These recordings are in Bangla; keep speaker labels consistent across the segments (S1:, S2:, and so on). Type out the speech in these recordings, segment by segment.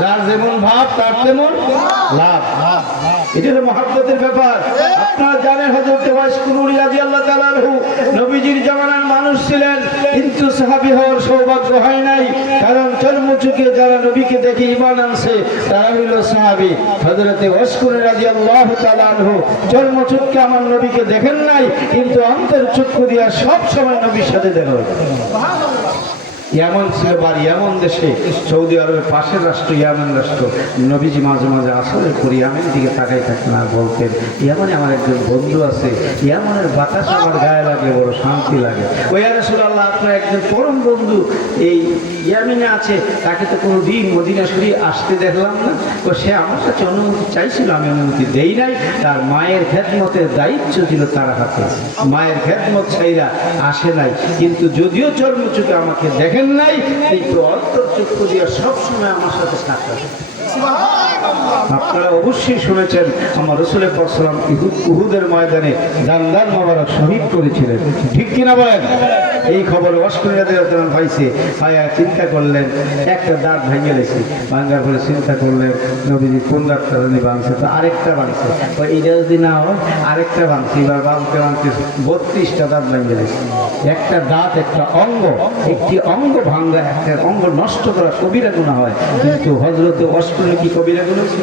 S1: যার যেমন ভাব, তার তেমন লাভ। এটা হলো মহাব্বতের ব্যাপার। আপনারা জানেন হজরত আনহু নবীজির জামানার মানুষ ছিলেন, কিন্তু সাহাবী হওয়ার সৌভাগ্য হয় নাই, কারণ চর্মচুকে যারা নবীকে দেখে ঈমান আনছে, তারা হইল সাহাবী। হযরত ওয়াইসকুনুরি রাদিয়াল্লাহু তাআলা আনহু চর্মচুকে আমার নবীকে দেখেন নাই, কিন্তু অন্তর চক্ষু দিয়া সব সময় নবীর সাথে দেখা ইয়ামন ছিল ইয়ামন দেশে। সৌদি আরবের পাশের রাষ্ট্র, ইয়ামেন রাষ্ট্র। নবীজি মাঝে মাঝে আসলে করি ইয়ামেন দিকে তাকাই থাকতেন আর বলতেন, ইয়ামনে আমার একজন বন্ধু আছে। ইয়ামনের বাতাস আমার গায়ে লাগে, বড় শান্তি লাগে। ওই রসুল আল্লাহ আপনার একজন পরম বন্ধু এই ইয়ামেনে আছে। তাকে তো কোনো দিন মদিনা শরীফ আসতে দেখলাম না। ও, সে আমার কাছে অনুমতি চাইছিল, আমি অনুমতি দেই নাই। তার মায়ের খেদমতের দায়িত্ব ছিল তার হাতে। মায়ের খেদমত ছাইরা আসে নাই। কিন্তু যদিও চর্মচুকে আমাকে দেখেন নাই। কিন্তু অন্তর্চক্ষু দিয়ে সবসময় আমার সাথে সাক্ষাৎ আপনারা অবশ্যই শুনেছেন, আমার রসুলের পরশালাম উহুদের ময়দানে দান্দার মোবারক শহীদ করেছিলেন। ঠিক কিনা বলেন? এই খবর অস্ট্রেলিয়াদের পাইছে পায়া চিন্তা করলেন, একটা দাঁত ভেঙে লেছি ভাঙ্গার পরে চিন্তা করলেন, নবীজি কোন দাঁতটা জানি বাঁধছে, তো আরেকটা তো এটা যদি না হয় আরেকটা বাঁধছে, এবার বাঁধতে বাঁধতে বত্রিশটা দাঁত ভেঙে লেছি একটা দাঁত, একটা অঙ্গ, একটি অঙ্গ ভাঙ্গা, একটা অঙ্গ নষ্ট করা কবিরা গুণা হয়। কিন্তু হজরত অস্ট্রেলিয়া কি কবিরা গুণ ছিল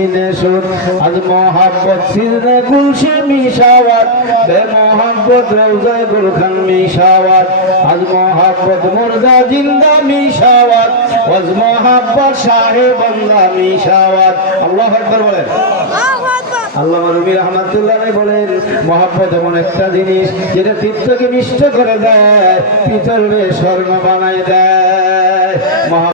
S1: মাসাহাজিরিন শুদ আজ মহাব্বত সিরনে গুলশে মিশাওয়াত বে মহাব্বত রওজায় গুলখান মিশাওয়াত। আজ মহাব্বত মুর্দা জিন্দা মিশাওয়াত ওয়াজ মহাব্বত শাহে বান্দা মিশাওয়াত। আল্লাহু আকবার বলেন। আল্লাহ রবি রহমতুল্লাহ বলেন মহাব্বত এমন একটা জিনিস যেটা চিত্তকে মিষ্ট করে দেয় পিতলবে স্বর্ণ বানাই দেয়।